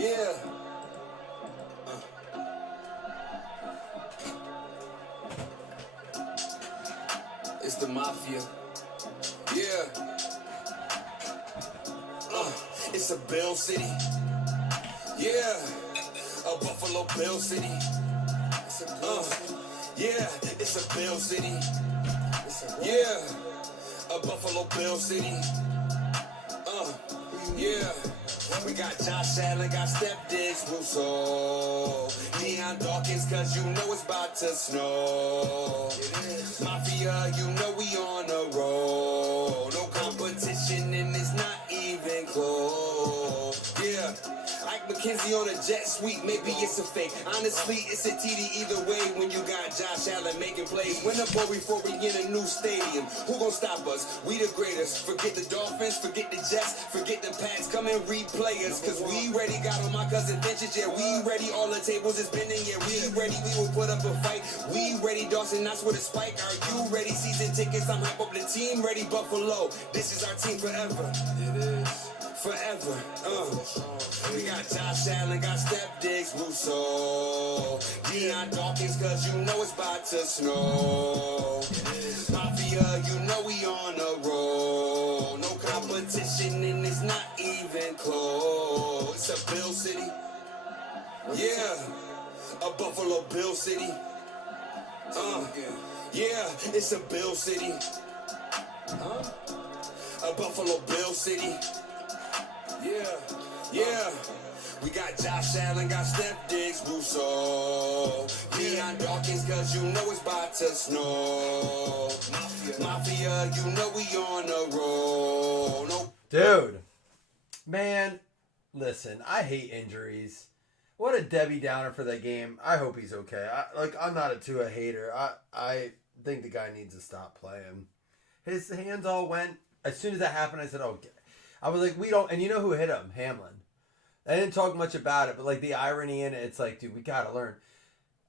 Yeah. It's the mafia. Yeah. It's a Bill City. Yeah. A Buffalo Bill City. Yeah. It's a Bill City. Yeah. A Buffalo Bill City. Yeah. We got Josh Allen, got Steph Diggs, Russo, Deion Dawkins, cause you know it's about to snow. Mafia, you know we on a roll. No competition and it's not even close. Yeah. Like McKenzie on a jet sweep, maybe it's a fake. Honestly, it's a TD either way when you got Josh Allen making plays. Win a ball before we get a new stadium. Who gon' stop us? We the greatest. Forget the Dolphins, forget the Jets, forget the Pats. Come and replay us, cause we ready. Got on my cousin Vintage, yeah, we ready. All the tables is bending, yeah, we ready. We will put up a fight. We ready, Dawson, that's with a spike. Are you ready? Season tickets, I'm hype up the team. Ready, Buffalo. This is our team forever. It is. Forever, We got Josh Allen, got Steph Diggs, Russo, Deion Dawkins, cause you know it's about to snow. Mafia, you know we on a roll. No competition and it's not even close. It's a Bill City. Yeah, a Buffalo Bill City. Yeah, it's a Bill City. A Buffalo Bill City. Yeah. We got Josh Allen, got Steph Diggs, Russo, Deion Dawkins, cause you know it's about to snow. Mafia, you know we on a roll. No. Dude, man, listen, I hate injuries. What a Debbie Downer for that game. I hope he's okay. I'm not a Tua hater. I think the guy needs to stop playing. His hands all went. As soon as that happened, I said, oh, I was like, we don't, and you know who hit him? Hamlin. I didn't talk much about it, but like the irony in it, it's like, dude, we got to learn.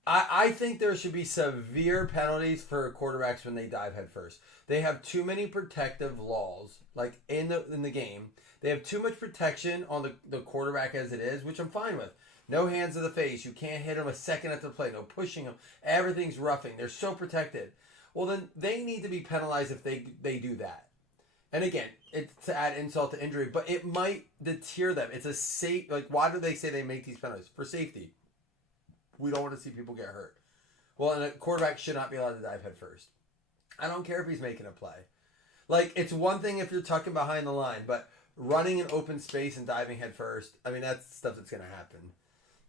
I think there should be severe penalties for quarterbacks when they dive head first. They have too many protective laws, like in the game. They have too much protection on the quarterback as it is, which I'm fine with. No hands to the face. You can't hit him a second after the play. No pushing him. Everything's roughing. They're so protected. Well, then they need to be penalized if they do that. And again, it's to add insult to injury, but it might deter them. It's a safe, like, why do they say they make these penalties? For safety. We don't want to see people get hurt. Well, and a quarterback should not be allowed to dive head first. I don't care if he's making a play. Like, it's one thing if you're tucking behind the line, but running in open space and diving head first, I mean, that's stuff that's going to happen.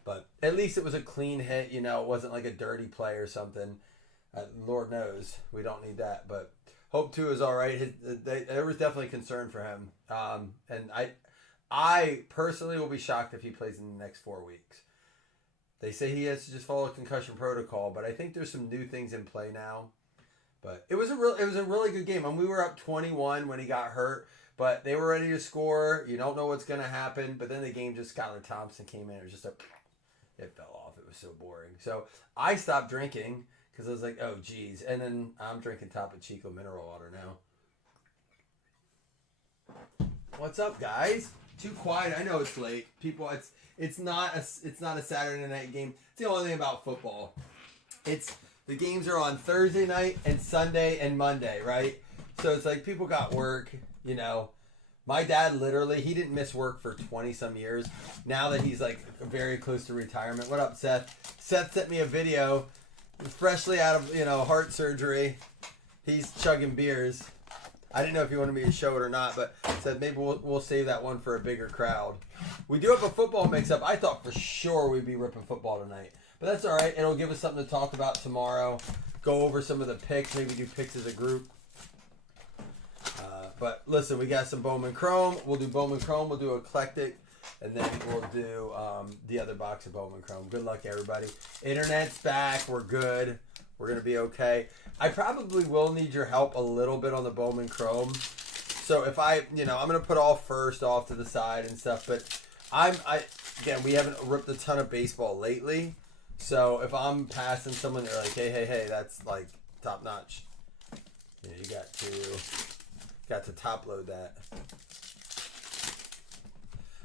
But at least it was a clean hit, you know, it wasn't like a dirty play or something. Lord knows, we don't need that, but Hope 2 is all right. There was definitely concern for him. And I personally will be shocked if he plays in the next 4 weeks. They say he has to just follow concussion protocol, but I think there's some new things in play now. But it was a really good game. I mean, we were up 21 when he got hurt, but they were ready to score. You don't know what's going to happen, but then the game just Skylar Thompson came in. It was just it fell off. It was so boring. So I stopped drinking because I was like, oh, geez. And then I'm drinking Topo Chico mineral water now. What's up, guys? Too quiet. I know it's late. People, it's not a Saturday night game. It's the only thing about football. The games are on Thursday night and Sunday and Monday, right? So it's like people got work, you know. My dad literally, he didn't miss work for 20-some years. Now that he's like very close to retirement. What up, Seth? Seth sent me a video, freshly out of, heart surgery. He's chugging beers. I didn't know if you wanted me to show it or not, but said maybe we'll save that one for a bigger crowd. We do have a football mix-up. I thought for sure we'd be ripping football tonight. But that's all right. It'll give us something to talk about tomorrow. Go over some of the picks. Maybe do picks as a group. But listen, we got some Bowman Chrome. We'll do Bowman Chrome. We'll do Eclectic. And then we'll do the other box of Bowman Chrome. Good luck, everybody. Internet's back. We're good. We're going to be okay. I probably will need your help a little bit on the Bowman Chrome. So if I'm going to put all first off to the side and stuff. But again, we haven't ripped a ton of baseball lately. So if I'm passing someone, they're like, hey, that's like top notch. You got to top load that.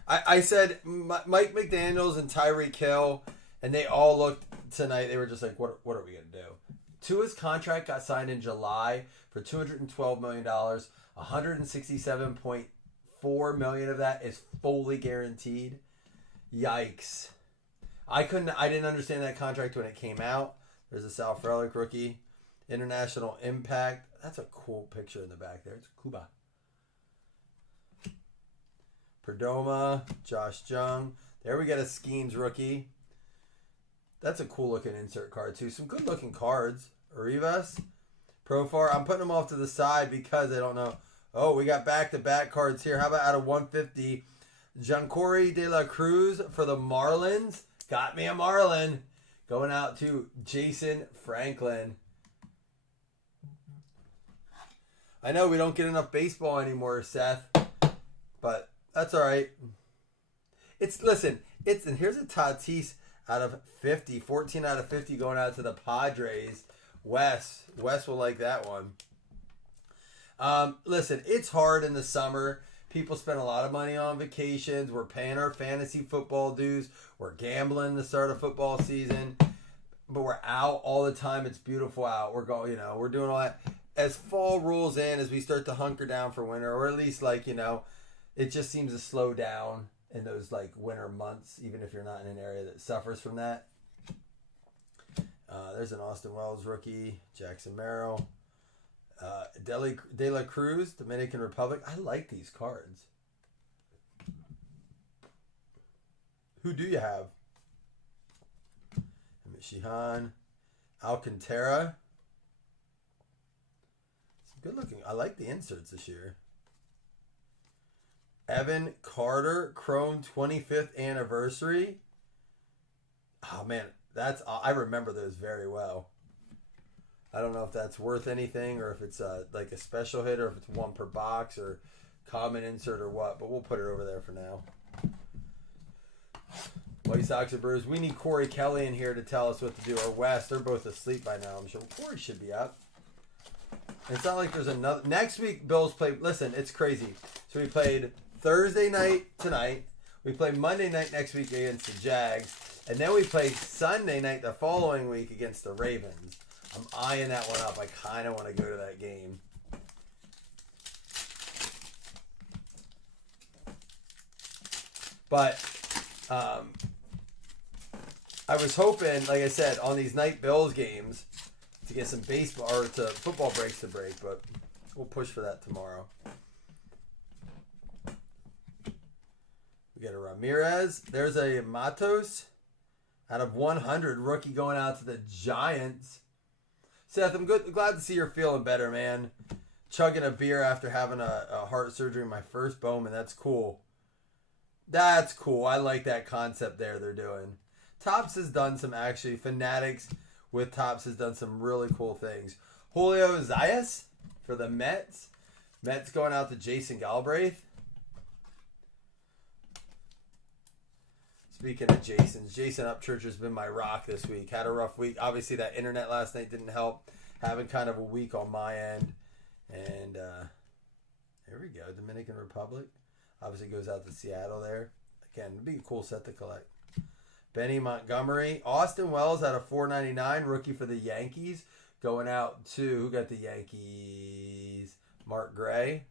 I said Mike McDaniels and Tyreek Hill, and they all looked tonight. They were just like, what are we going to do? Tua's contract got signed in July for $212 million. $167.4 million of that is fully guaranteed. Yikes. I didn't understand that contract when it came out. There's a Sal Frelick rookie. International Impact. That's a cool picture in the back there. It's Cuba. Perdomo, Josh Jung. There we got a Schemes rookie. That's a cool looking insert card too. Some good looking cards. Arribas, Profar. I'm putting them off to the side because I don't know. Oh, we got back-to-back cards here. How about out of 150, Giancorey De La Cruz for the Marlins. Got me a Marlin. Going out to Jason Franklin. I know we don't get enough baseball anymore, Seth, but that's all right. And here's a Tatis out of 50, 14 out of 50 going out to the Padres. Wes will like that one. Listen, it's hard in the summer. People spend a lot of money on vacations. We're paying our fantasy football dues. We're gambling the start of football season. But we're out all the time. It's beautiful out. We're going, we're doing all that. As fall rolls in, as we start to hunker down for winter, or at least it just seems to slow down in those winter months, even if you're not in an area that suffers from that. There's an Austin Wells rookie, Jackson Merrill. De La Cruz, Dominican Republic. I like these cards. Who do you have? Shihan, Alcantara. Some good looking. I like the inserts this year. Evan Carter, Chrome 25th anniversary. Oh man, I remember those very well. I don't know if that's worth anything or if it's a special hit or if it's one per box or common insert or what, but we'll put it over there for now. White Sox and Brewers. We need Corey Kelly in here to tell us what to do. Or Wes. They're both asleep by now, I'm sure. Corey should be up. It's not like there's another. Next week, Bills play. Listen, it's crazy. So we played Thursday night tonight. We play Monday night next week against the Jags. And then we play Sunday night the following week against the Ravens. I'm eyeing that one up. I kind of want to go to that game. But I was hoping, like I said, on these night Bills games to get some baseball or to football breaks to break, but we'll push for that tomorrow. We got a Ramirez. There's a Matos out of 100 rookie going out to the Giants. Seth, I'm glad to see you're feeling better, man. Chugging a beer after having a heart surgery, my first Bowman. That's cool. That's cool. I like that concept there they're doing. Topps has done some Fanatics with Topps has done some really cool things. Julio Zayas for the Mets. Mets going out to Jason Galbraith. Speaking of Jason's, Jason Upchurch has been my rock this week. Had a rough week. Obviously, that internet last night didn't help. Having kind of a week on my end. And there we go. Dominican Republic. Obviously goes out to Seattle there. Again, it'd be a cool set to collect. Benny Montgomery. Austin Wells out of $4.99. Rookie for the Yankees. Going out to, who got the Yankees? Mark Gray.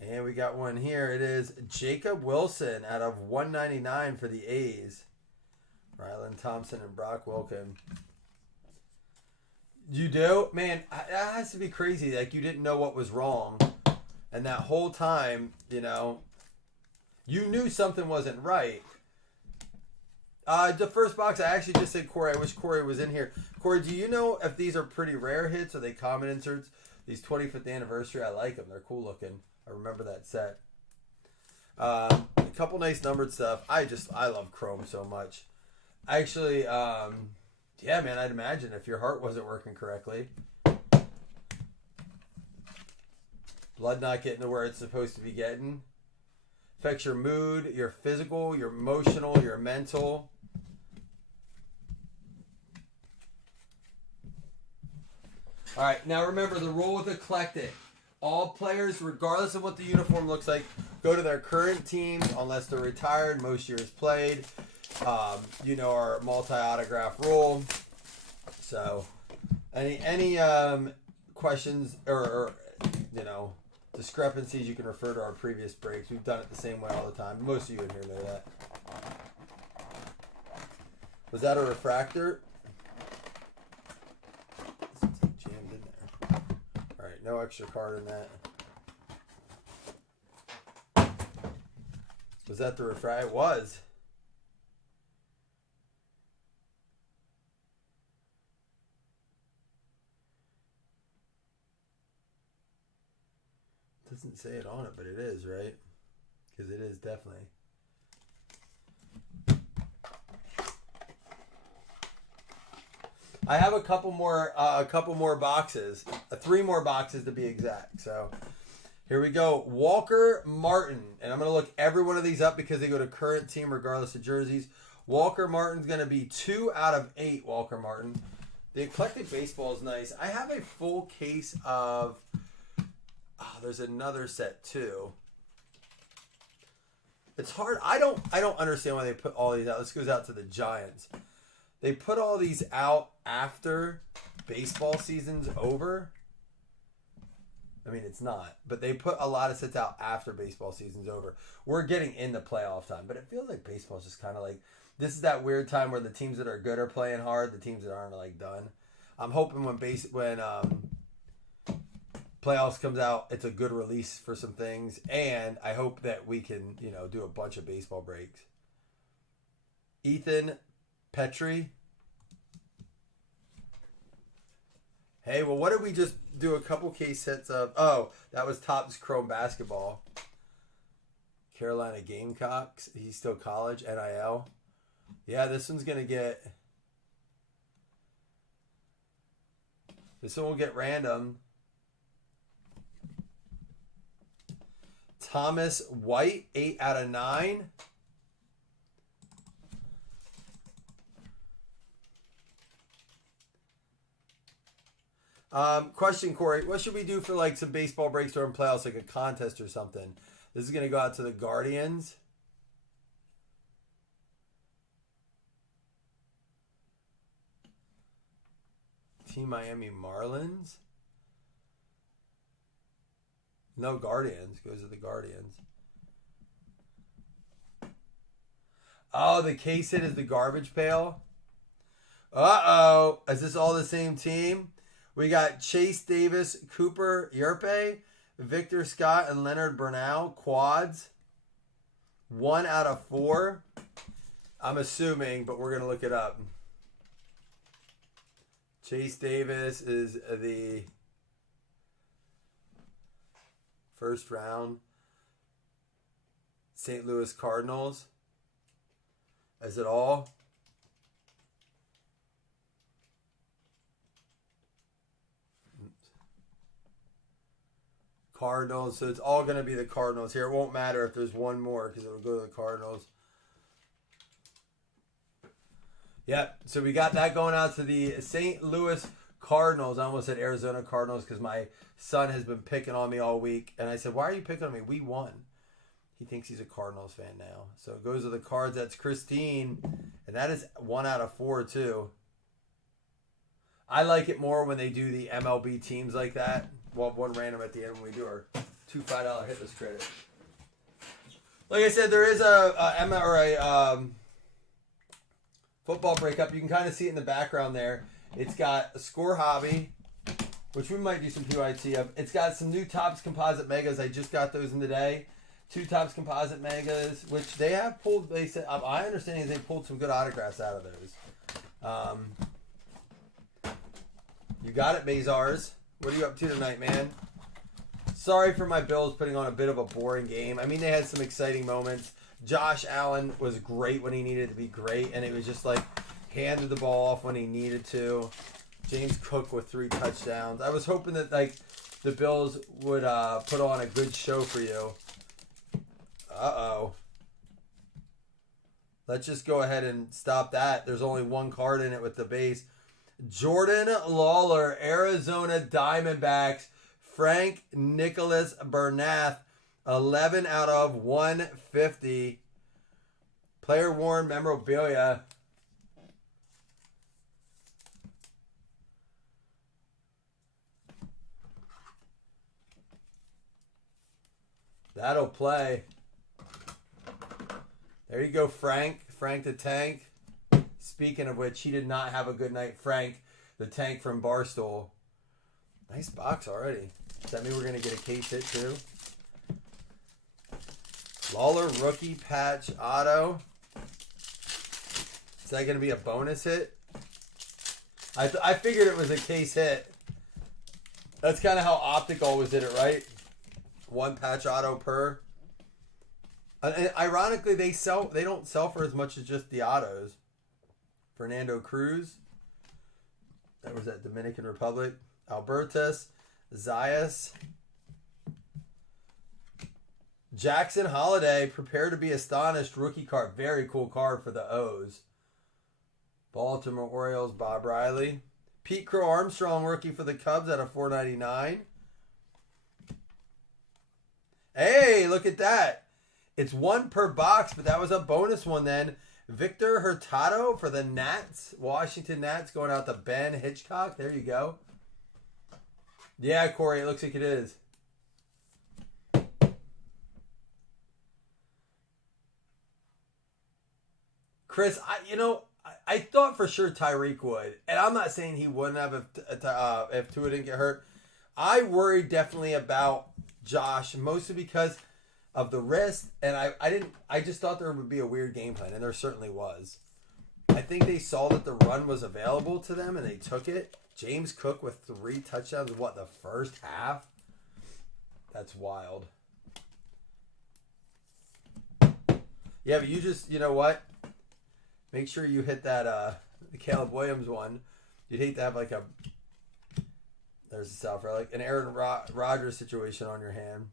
And we got one here. It is Jacob Wilson out of $1.99 for the A's. Ryland Thompson and Brock Wilken. You do? Man, that has to be crazy. You didn't know what was wrong. And that whole time, you knew something wasn't right. The first box, I actually just said Corey. I wish Corey was in here. Corey, do you know if these are pretty rare hits? Are they common inserts? These 25th anniversary, I like them. They're cool looking. I remember that set. A couple nice numbered stuff. I love Chrome so much. Actually, yeah, man, I'd imagine if your heart wasn't working correctly. Blood not getting to where it's supposed to be getting. Affects your mood, your physical, your emotional, your mental. All right, now remember the rule with eclectic. All players, regardless of what the uniform looks like, go to their current teams unless they're retired, most years played. You know our multi-autograph rule. So, any questions or discrepancies, you can refer to our previous breaks. We've done it the same way all the time. Most of you in here know that. Was that a refractor? It's jammed in there. All right, no extra card in that. Was that the refractor? It was. Doesn't say it on it, but it is, right? Because it is definitely. I have a couple more boxes, 3 more boxes to be exact. So here we go. Walker Martin, and I'm gonna look every one of these up because they go to current team regardless of jerseys. Walker Martin's gonna be 2 out of 8. Walker Martin. The eclectic baseball is nice. I have a full case of. Oh, there's another set too. It's hard. I don't understand why they put all these out. This goes out to the Giants. They put all these out after baseball season's over. I mean, it's not, but they put a lot of sets out after baseball season's over. We're getting into playoff time, but it feels like baseball's just kind of like, this is that weird time where the teams that are good are playing hard, the teams that aren't are like done. I'm hoping when playoffs comes out, it's a good release for some things, and I hope that we can, do a bunch of baseball breaks. Ethan Petrie. Hey, well, what did we just do? A couple case sets of? Oh, that was Topps Chrome Basketball. Carolina Gamecocks. He's still college. NIL. Yeah, this one's gonna get. This one will get random. Thomas White, 8 out of 9. Question, Corey. What should we do for like some baseball breaks during playoffs, like a contest or something? This is going to go out to the Guardians. Team Miami Marlins. No, Guardians. Goes to the Guardians. Oh, the case hit is the garbage pail. Uh-oh. Is this all the same team? We got Chase Davis, Cooper Yerpe, Victor Scott, and Leonard Bernal. Quads. 1 out of 4. I'm assuming, but we're going to look it up. Chase Davis is the first round. St. Louis Cardinals. Is it all? Cardinals. So it's all going to be the Cardinals here. It won't matter if there's one more because it will go to the Cardinals. Yep. So we got that going out to the St. Louis Cardinals. I almost said Arizona Cardinals because my son has been picking on me all week. And I said, why are you picking on me? We won. He thinks he's a Cardinals fan now. So it goes to the Cards. That's Christine. And that is 1 out of 4 too. I like it more when they do the MLB teams like that. We'll have one random at the end when we do our $2 $5 hit list credit. Like I said, there is a football breakup. You can kind of see it in the background there. It's got a Score Hobby, which we might do some PYT of. It's got some new Topps Composite Megas. I just got those in today. 2 Topps Composite Megas, which they have pulled. They said, I understand they pulled some good autographs out of those. You got it, Mazars. What are you up to tonight, man? Sorry for my Bills putting on a bit of a boring game. I mean, they had some exciting moments. Josh Allen was great when he needed to be great, and it was just like handed the ball off when he needed to. James Cook with 3 touchdowns. I was hoping that like the Bills would put on a good show for you. Uh-oh. Let's just go ahead and stop that. There's only 1 card in it with the base. Jordan Lawler, Arizona Diamondbacks, Frank Nicholas Bernath, 11 out of 150. Player worn memorabilia. That'll play. There you go, Frank. Frank the Tank. Speaking of which, he did not have a good night. Frank the Tank from Barstool. Nice box already. Does that mean we're going to get a case hit too? Lawler rookie patch auto. Is that going to be a bonus hit? I figured it was a case hit. That's kind of how Optic always did it, right? One patch auto per. And ironically, they don't sell for as much as just the autos. Fernando Cruz. That was at Dominican Republic. Albertus. Zayas. Jackson Holiday. Prepare to be astonished. Rookie card. Very cool card for the O's. Baltimore Orioles. Bob Riley. Pete Crow Armstrong. Rookie for the Cubs at a $4.99. Hey, look at that. It's one per box, but that was a bonus one then. Victor Hurtado for the Nats. Washington Nats going out to Ben Hitchcock. There you go. Yeah, Corey, it looks like it is. Chris, I thought for sure Tyreek would. And I'm not saying he wouldn't have if Tua didn't get hurt. I worried definitely about Josh, mostly because of the wrist, and I just thought there would be a weird game plan, and there certainly was. I think they saw that the run was available to them, and they took it. James Cook with 3 touchdowns, the first half? That's wild. Yeah, but you know what? Make sure you hit that, the Caleb Williams one. You'd hate to have there's the South, right? Like an Aaron Rodgers situation on your hand.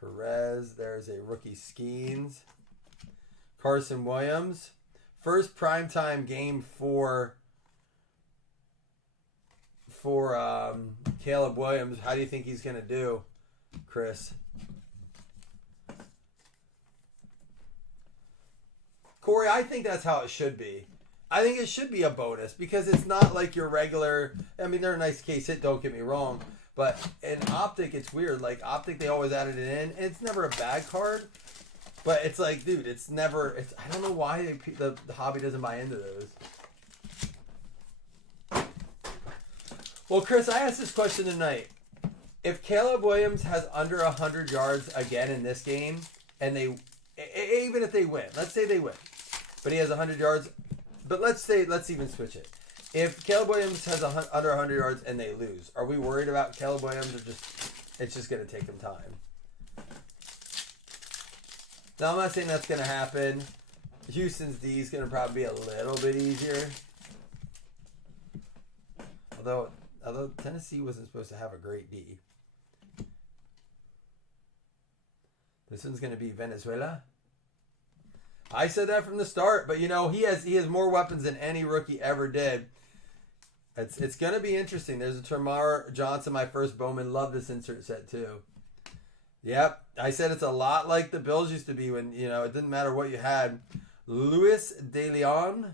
Perez, there's a rookie Skeens. Carson Williams. First primetime game for Caleb Williams. How do you think he's going to do, Chris? Corey, I think that's how it should be. I think it should be a bonus because it's not like your regular. I mean, they're a nice case hit, don't get me wrong. But in Optic, it's weird. Like, Optic, they always added it in. And it's never a bad card. But it's like, dude, it's never. I don't know why the hobby doesn't buy into those. Well, Chris, I asked this question tonight. If Caleb Williams has under 100 yards again in this game, and even if they win, let's say they win, but he has 100 yards, but let's even switch it. If Caleb Williams has under 100 yards and they lose, are we worried about Caleb Williams, or it's just going to take him time? Now, I'm not saying that's going to happen. Houston's D is going to probably be a little bit easier. Although Tennessee wasn't supposed to have a great D. This one's going to be Venezuela. I said that from the start, but he has more weapons than any rookie ever did. It's going to be interesting. There's a Termarr Johnson, my first Bowman. Love this insert set too. Yep, I said it's a lot like the Bills used to be when, it didn't matter what you had. Luis De Leon.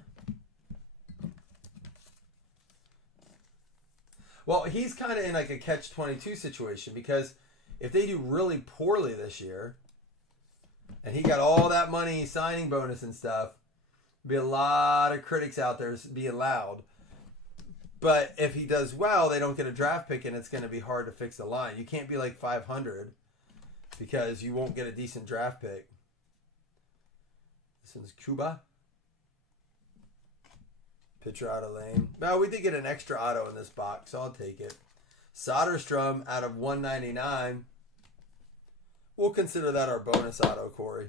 Well, he's kind of in like a catch-22 situation because if they do really poorly this year, and he got all that money signing bonus and stuff, be a lot of critics out there being loud. But if he does well, they don't get a draft pick, and it's going to be hard to fix the line. You can't be like 500 because you won't get a decent draft pick. This one's Cuba. Pitcher out of lane. Well, we did get an extra auto in this box, so I'll take it. Soderstrom out of 199. We'll consider that our bonus auto, Corey.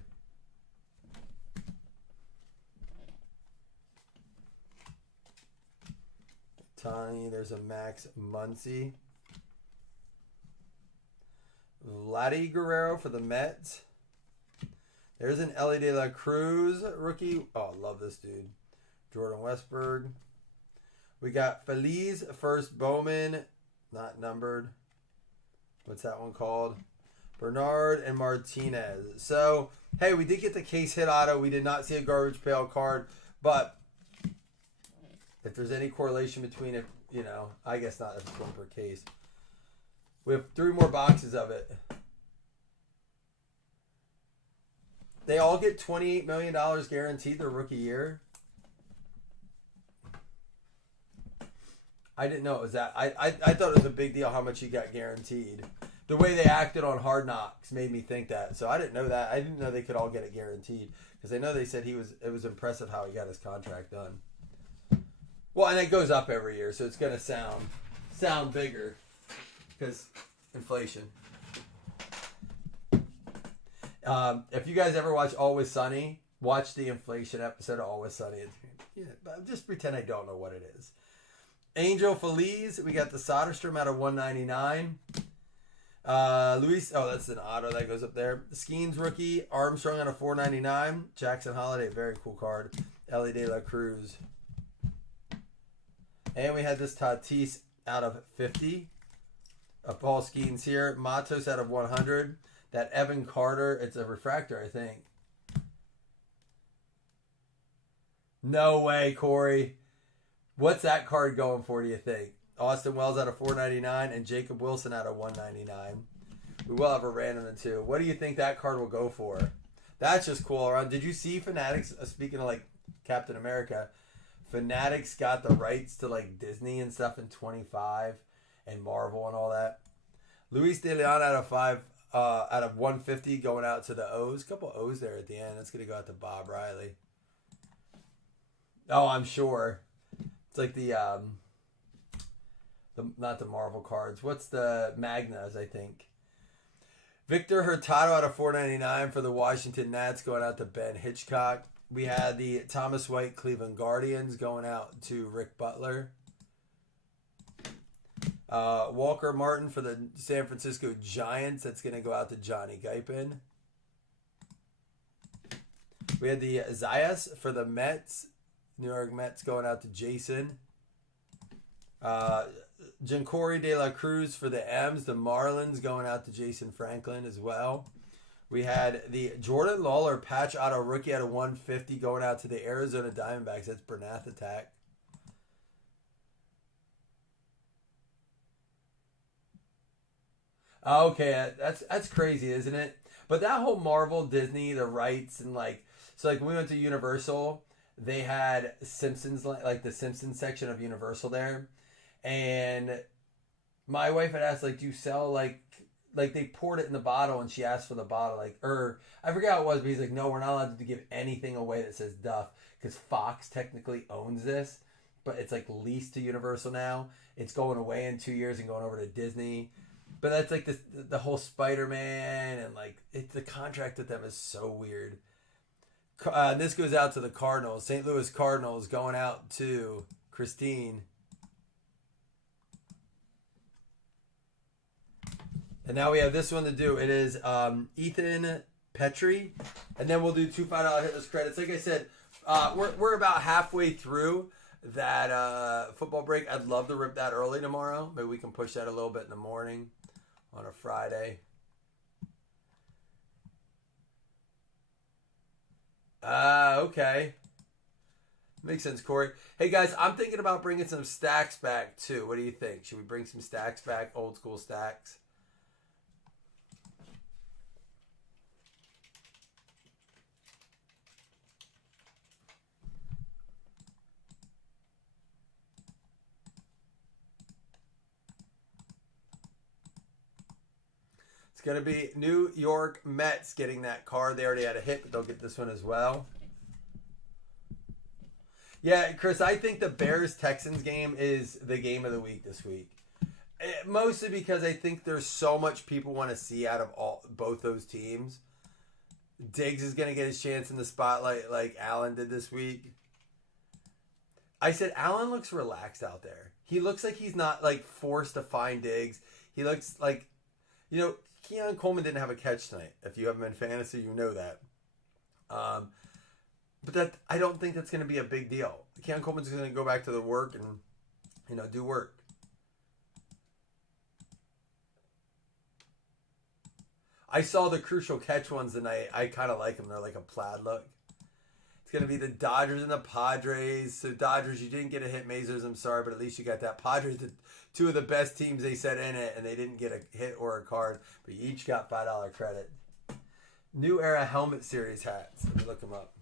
Tani, there's a Max Muncy. Vladdy Guerrero for the Mets. There's an Ellie De La Cruz rookie. Oh, I love this dude. Jordan Westberg. We got Feliz first Bowman, not numbered. What's that one called? Bernard and Martinez. So, hey, we did get the case hit auto. We did not see a garbage pail card, but if there's any correlation between it, you know, I guess not if it's one per case. We have 3 more boxes of it. They all get $28 million guaranteed their rookie year. I didn't know it was that. I thought it was a big deal how much he got guaranteed. The way they acted on Hard Knocks made me think that. So I didn't know that. I didn't know they could all get it guaranteed. Because I know they said it was impressive how he got his contract done. Well, and it goes up every year, so it's going to sound bigger. Because inflation. If you guys ever watch Always Sunny, watch the inflation episode of Always Sunny. Yeah, just pretend I don't know what it is. Angel Feliz, we got the Soderstrom out of 199. Luis, oh, that's an auto that goes up there. Skeens rookie, Armstrong out of 499. Jackson Holiday, very cool card. Ellie De La Cruz. And we had this Tatis out of 50. Paul Skeens here. Matos out of 100. That Evan Carter, it's a refractor, I think. No way, Corey. What's that card going for, do you think? Austin Wells out of 499 and Jacob Wilson out of 199. We will have a random in 2. What do you think that card will go for? That's just cool. Around. Did you see Fanatics, speaking of like Captain America, Fanatics got the rights to like Disney and stuff in 25 and Marvel and all that. Luis De Leon out of 150 going out to the O's. Couple O's there at the end. That's going to go out to Bob Riley. Oh, I'm sure. It's like the not the Marvel cards. What's the Magnas, I think. Victor Hurtado out of 499 for the Washington Nats going out to Ben Hitchcock. We had the Thomas White Cleveland Guardians going out to Rick Butler. Walker Martin for the San Francisco Giants. That's going to go out to Johnny Guypin. We had the Zayas for the Mets. New York Mets going out to Jason. Giancory De La Cruz for the M's. The Marlins going out to Jason Franklin as well. We had the Jordan Lawler patch auto rookie out of 150 going out to the Arizona Diamondbacks. That's Bernath Attack. Okay, that's crazy, isn't it? But that whole Marvel, Disney, the rights, and like, so like when we went to Universal, they had Simpsons, like the Simpsons section of Universal there. And my wife had asked, like, do you sell, like they poured it in the bottle and she asked for the bottle, like, or I forgot what it was, but he's like, no, we're not allowed to give anything away that says Duff because Fox technically owns this, but it's like leased to Universal now. It's going away in 2 years and going over to Disney. But that's like the whole Spider-Man and like the contract with them is so weird. This goes out to the Cardinals. St. Louis Cardinals going out to Christine. And now we have this one to do. It is Ethan Petrie. And then we'll do 2 $5 hitless credits. Like I said, we're about halfway through that football break. I'd love to rip that early tomorrow. Maybe we can push that a little bit in the morning on a Friday. Okay. Makes sense, Corey. Hey, guys, I'm thinking about bringing some stacks back, too. What do you think? Should we bring some stacks back? Old school stacks? It's going to be New York Mets getting that card. They already had a hit, but they'll get this one as well. Yeah, Chris, I think the Bears-Texans game is the game of the week this week. Mostly because I think there's so much people want to see out of both those teams. Diggs is going to get his chance in the spotlight like Allen did this week. I said Allen looks relaxed out there. He looks like he's not like forced to find Diggs. He looks like, you know, Keon Coleman didn't have a catch tonight. If you have him in fantasy, you know that. But I don't think that's going to be a big deal. Keon Coleman's going to go back to the work, and Do work. I saw the Crucial Catch ones tonight. I kind of like them. They're like a plaid look. It's going to be the Dodgers and the Padres. So Dodgers, you didn't get a hit. Mazers, I'm sorry, but at least you got that. Padres, two of the best teams they said in it, and they didn't get a hit or a card, but you each got $5 credit. New Era Helmet Series hats. Let me look them up.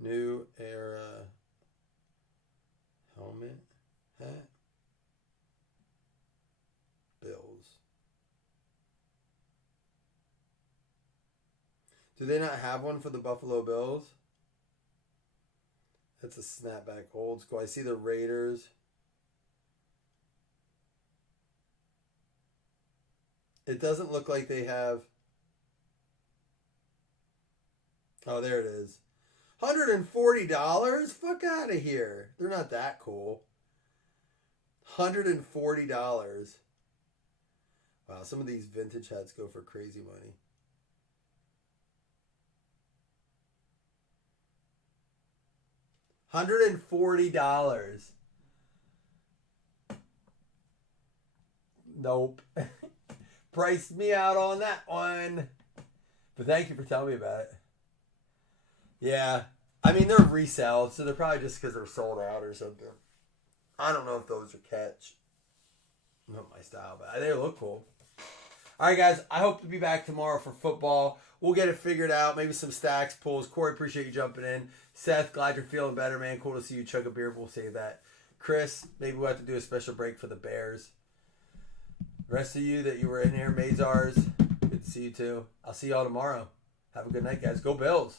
New Era Helmet hat. Bills. Do they not have one for the Buffalo Bills? That's a snapback old school. I see the Raiders. It doesn't look like they have. Oh, there it is. $140? Fuck out of here. They're not that cool. $140. Wow, some of these vintage hats go for crazy money. $140. Nope. Priced me out on that one. But thank you for telling me about it. Yeah. I mean, they're resale, so they're probably just because they're sold out or something. I don't know if those are catch. Not my style, but they look cool. All right, guys. I hope to be back tomorrow for football. We'll get it figured out. Maybe some stacks, pulls. Corey, appreciate you jumping in. Seth, glad you're feeling better, man. Cool to see you chug a beer. We'll save that. Chris, maybe we'll have to do a special break for the Bears. The rest of you that you were in here, Mazars, good to see you too. I'll see y'all tomorrow. Have a good night, guys. Go Bills.